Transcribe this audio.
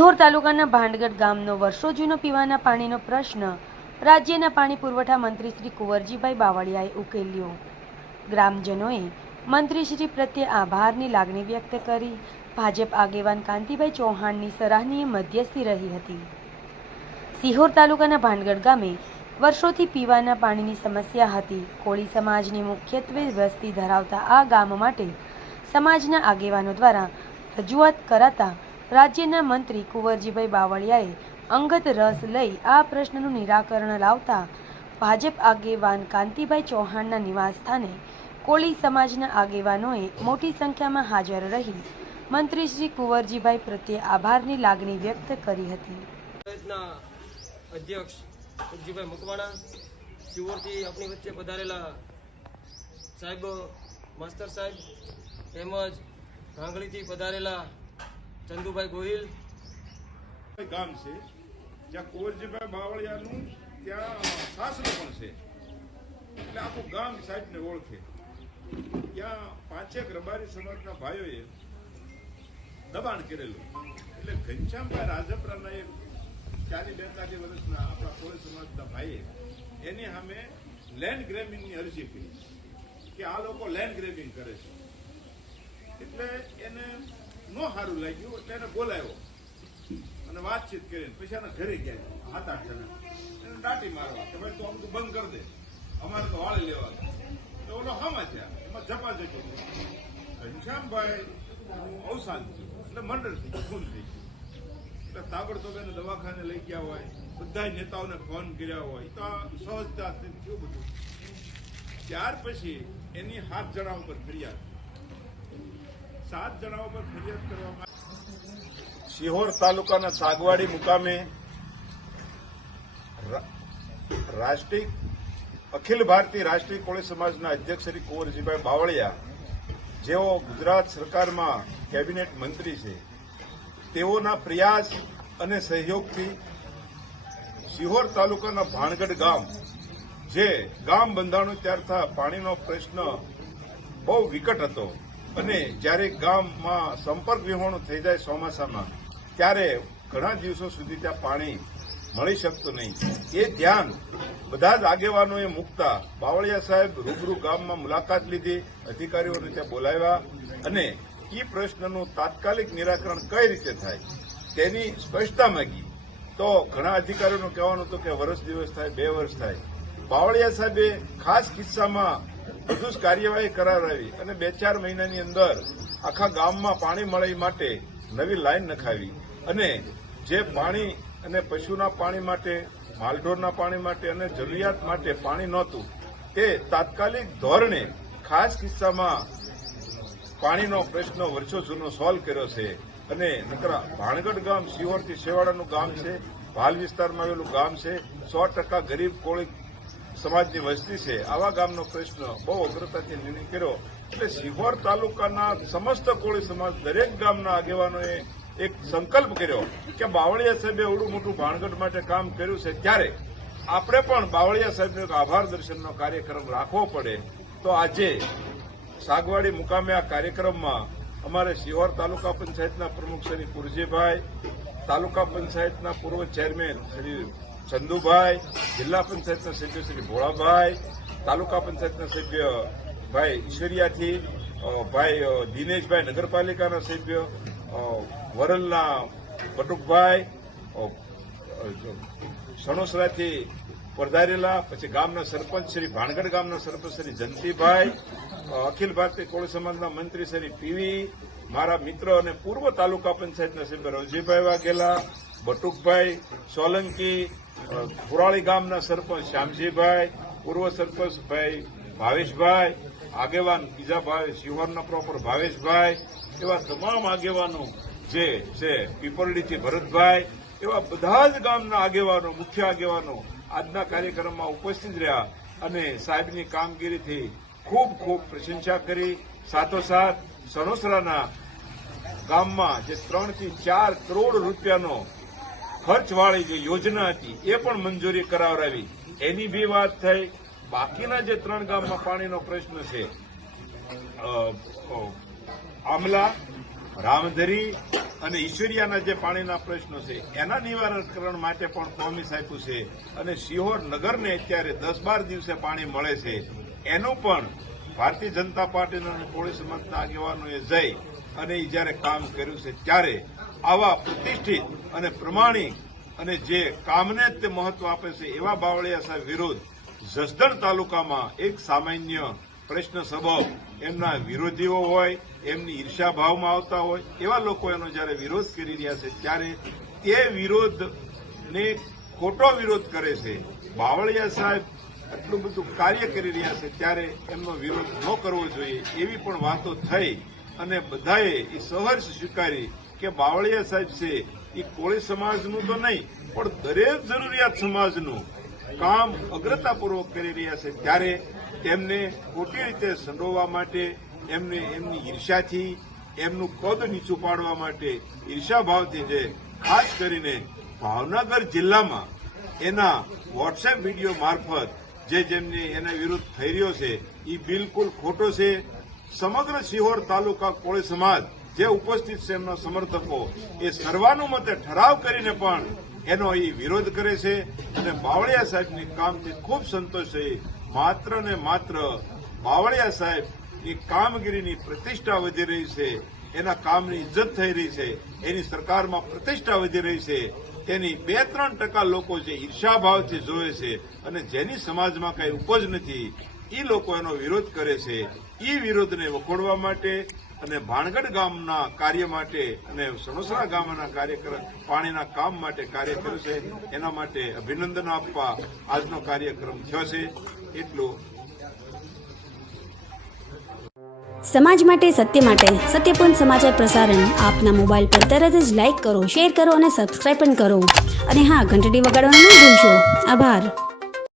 સિહોર તાલુકાના ભાંડગઢ ગામનો વર્ષો જૂનો પીવાના પાણીનો પ્રશ્ન રાજ્યના પાણી પુરવઠા મંત્રી શ્રી કુંવરજીભાઈ બાવળિયાએ ઉકેલ્યો. ગ્રામજનોએ મંત્રીશ્રી પ્રત્યે આભારની લાગણી વ્યક્ત કરી. ભાજપ આગેવાન કાંતિભાઈ ચૌહાણની સરાહનીય મધ્યસ્થી રહી હતી. સિહોર તાલુકાના ભાંડગઢ ગામે વર્ષોથી પીવાના પાણીની સમસ્યા હતી. કોળી સમાજની મુખ્યત્વે વસ્તી ધરાવતા આ ગામ માટે સમાજના આગેવાનો દ્વારા રજૂઆત કરાતા રાજ્યના મંત્રી કુંવરજીભાઈ બાવળિયાએ અંગત રસ લઈ આ પ્રશ્નનું નિરાકરણ લાવતા ભાજપ આગેવાન કાંતિભાઈ ચૌહાણના નિવાસસ્થાને કોળી સમાજના આગેવાનોએ મોટી સંખ્યામાં હાજર રહી. મંત્રી શ્રી કુંવરજીભાઈ પ્રત્યે આભારની લાગણી વ્યક્ત કરી હતી. અધ્યક્ષ માસ્તર સાહેબ, તેમજ રાંગળીથી પધારેલા ચંદુભાઈ ગોહિલ. ગામ છે. જ્યાં કુંવરજીભાઈ બાવળિયાનું ત્યાં સાસરું પણ છે. એટલે આખું ગામ સાહેબને ઓળખે. ત્યાં પાંચેક રબારી સમાજના ભાઈઓએ દબાણ કરેલું. એટલે ઘનશ્યામભાઈ રાજપરાના એક ચાલી બેતાલીસ વર્ષના આપણા કોળી સમાજના ભાઈએ એની સામે લેન્ડ ગ્રેબિંગની અરજી કરી. કે આ લોકો લેન્ડ ગ્રેબિંગ કરે છે. એટલે એને નો સારું લાગ્યું એટલે એને બોલાવ્યો. અને વાતચીત કરીને પછી એના ઘરે ગયા. સાત આઠ એને દાટી મારવા કે ભાઈ તું આમ તું બંધ કરી દે. અમારે તો વાળી લેવા. તો ઓલો હામાં થયા. એમાં જપા થઈ. ઘનશ્યામભાઈ અવસાન થયું. એટલે મંડળ થઈ ગયું, ખૂન થઈ ગયું. એટલે તાબડતોબ એને દવાખાને લઈ ગયા હોય. બધા નેતાઓને ફોન કર્યા હોય. તો સહજતાથી થયું બધું. ત્યાર પછી એની હાથ જણા ઉપર ફરિયાદ. સાત જણા ઉપર ફરિયાદ કરવામાં સિહોર તાલુકાના સાગવાડી મુકામે રાષ્ટ્રીય, અખિલ ભારતીય રાષ્ટ્રીય કોળી સમાજના અધ્યક્ષ શ્રી કુંવરજીભાઈ બાવળિયા, જેઓ ગુજરાત સરકારમાં કેબિનેટ મંત્રી છે, તેઓના પ્રયાસ અને સહયોગથી સિહોર તાલુકાના ભાણગઢ ગામ, જે ગામ બંધાણું ત્યારથા પાણીનો પ્રશ્ન બહુ વિકટ હતો. અને જ્યારે ગામમાં સંપર્ક વિહોણું થઈ જાય ચોમાસામાં, ત્યારે ઘણા દિવસો સુધી ત્યાં પાણી મળી શકતું નહીં. એ ધ્યાન બધા જ આગેવાનોએ મૂકતા બાવળિયા સાહેબ રૂબરૂ ગામમાં મુલાકાત લીધી, અધિકારીઓને ત્યાં બોલાવ્યા અને એ પ્રશ્નનું તાત્કાલિક નિરાકરણ કઈ રીતે થાય તેની સ્પષ્ટતા માંગી. તો ઘણા અધિકારીઓનું કહેવાનું હતું કે વર્ષ દિવસ થાય, બે વર્ષ થાય. બાવળિયા સાહેબે ખાસ કિસ્સામાં બધું જ કાર્યવાહી કરાવડાવી અને બે ચાર મહિનાની અંદર આખા ગામમાં પાણી મળે માટે નવી લાઈન નખાવી અને જે પાણી અને પશુના પાણી માટે, માલઢોરના પાણી માટે અને જરૂરિયાત માટે પાણી નહોતું, તે તાત્કાલિક ધોરણે ખાસ કિસ્સામાં પાણીનો પ્રશ્ન વર્ષો જૂનો સોલ્વ કર્યો છે. અને નકરા ભાણગઢ ગામ, સિહોરથી શેવાડાનું ગામ છે, ભાલ વિસ્તારમાં આવેલું ગામ છે, સો ટકા ગરીબ કોળી સમાજની વસ્તી છે. આવા ગામનો પ્રશ્ન બહુ અગ્રતાથી નિર્ણય કર્યો. એટલે સિહોર તાલુકાના સમસ્ત કોળી સમાજ દરેક ગામના આગેવાનોએ એક સંકલ્પ કર્યો કે બાવળિયા સાહેબે એવડું મોટું ભાણગઢ માટે કામ કર્યું છે ત્યારે આપણે પણ બાવળિયા સાહેબનો આભાર દર્શનનો કાર્યક્રમ રાખવો પડે. તો આજે સાગવાડી મુકામે આ કાર્યક્રમમાં અમારે સિહોર તાલુકા પંચાયતના પ્રમુખ શ્રી કુરજીભાઈ, તાલુકા પંચાયતના પૂર્વ ચેરમેન શ્રી ચંદુભાઈ, જિલ્લા પંચાયતના સભ્ય શ્રી ભોળાભાઈ, તાલુકા પંચાયતના સભ્ય ભાઈ ઈશ્વરિયાથી ભાઈ દિનેશભાઈ નગરપાલિકાના સભ્ય વરલના બટુકભાઈ સણોસરાથી પધારેલા, પછી ગામના સરપંચ શ્રી ભાણગઢ ગામના સરપંચ શ્રી જંતીભાઈ અખિલ ભારતીય કોળી સમાજના મંત્રી શ્રી પીવી, મારા મિત્ર અને પૂર્વ તાલુકા પંચાયતના સભ્ય રવજીભાઈ વાઘેલા, બટુકભાઈ સોલંકી ખુરાળી ગામના સરપંચ શ્યામજીભાઈ, પૂર્વ સરપંચ ભાઈ ભાવેશભાઈ, આગેવાન બીજા ભાઈ શિહોરના પ્રોપર ભાવેશભાઈ, એવા તમામ આગેવાનો જે છે, પીપરડીથી ભરતભાઈ, એવા બધા જ ગામના આગેવાનો, મુખ્ય આગેવાનો આજના કાર્યક્રમમાં ઉપસ્થિત રહ્યા અને સાહેબની કામગીરીથી ખૂબ ખૂબ પ્રશંસા કરી. સાથોસાથ સણોસરાના ગામમાં જે ત્રણથી ચાર કરોડ રૂપિયાનો ખર્ચવાળી જે યોજના હતી, એ પણ મંજૂરી કરાવરાવી એની બી વાત થઈ. બાકીના જે ત્રણ ગામમાં પાણીનો પ્રશ્ન છે આમલા, રામધરી અને ઈશ્વરિયાના જે પાણીના પ્રશ્નો છે, એના નિવારણ માટે પણ પ્રોમિસ આપ્યું છે અને સિહોર નગરને અત્યારે દસ બાર દિવસે પાણી મળે છે. એનું પણ ભારતીય જનતા પાર્ટીના અને કોળી સમાજના આગેવાનોએ જઈ અને એ જ્યારે કામ કર્યું છે, ત્યારે આવા પ્રતિષ્ઠિત અને પ્રમાણિક અને જે કામને તે મહત્વ આપે છે, એવા બાવળિયા સાહેબ વિરુદ્ધ જસદણ તાલુકામાં એક સામાન્ય પ્રશ્ન સબબ એમના વિરોધીઓ હોય, એમની ઈર્ષા ભાવમાં આવતા હોય, એવા લોકો એનો જ્યારે વિરોધ કરી રહ્યા છે, ત્યારે તે વિરોધને ખોટો વિરોધ કરે છે. બાવળિયા સાહેબ આટલું બધું કાર્ય કરી રહ્યા છે, ત્યારે એમનો વિરોધ ન કરવો જોઈએ, એવી પણ વાતો થઈ અને બધાએ એ સહર્ષ સ્વીકારી કે બાવળિયા સાહેબ છે એ કોળી સમાજનું તો નહીં, પણ દરેક જરૂરિયાત સમાજનું કામ અગ્રતાપૂર્વક કરી રહ્યા છે. ત્યારે તેમને ખોટી રીતે સંડોવવા માટે, એમને એમની ઈર્ષાથી એમનું કદ નીચું પાડવા માટે ઈર્ષાભાવથી જે ખાસ કરીને ભાવનગર જિલ્લામાં એના વોટ્સએપ વીડિયો મારફત જે જેમને એના વિરુદ્ધ થઈ રહ્યો છે એ બિલકુલ ખોટો છે. સમગ્ર સિહોર તાલુકા કોળી સમાજ જે ઉપસ્થિત છે એમના સમર્થકો, એ સર્વાનુમતે ઠરાવ કરીને પણ એનો એ વિરોધ કરે છે અને બાવળિયા સાહેબની કામથી ખૂબ સંતોષ છે. માત્ર ને માત્ર બાવળિયા સાહેબની કામગીરીની પ્રતિષ્ઠા વધી રહી છે. એના કામની ઇજ્જત થઈ રહી છે. એની સરકારમાં પ્રતિષ્ઠા વધી રહી છે. તેની બે ત્રણ ટકા લોકો જે ઈર્ષાભાવથી જોવે છે અને જેની સમાજમાં કઈ ઉપજ નથી એ લોકો એનો વિરોધ કરે છે. એ વિરોધને વખોડવા માટે અને ભાણગઢ ગામના કાર્ય માટે અને સણોસરા ગામના કાર્યક્રમ પાણીના કામ માટે કાર્ય કર્યું છે. એના માટે અભિનંદન આપવા આજનો કાર્યક્રમ થયો છે. એટલું. સમાજ માટે, સત્ય માટે સત્યપૂર્ણ સમાચાર પ્રસારણ આપના મોબાઈલ પર તરત જ લાઈક કરો, શેર કરો અને સબસ્ક્રાઈબ પણ કરો. અને હા, ઘંટડી વગાડવાનું ન ભૂલશો. આભાર.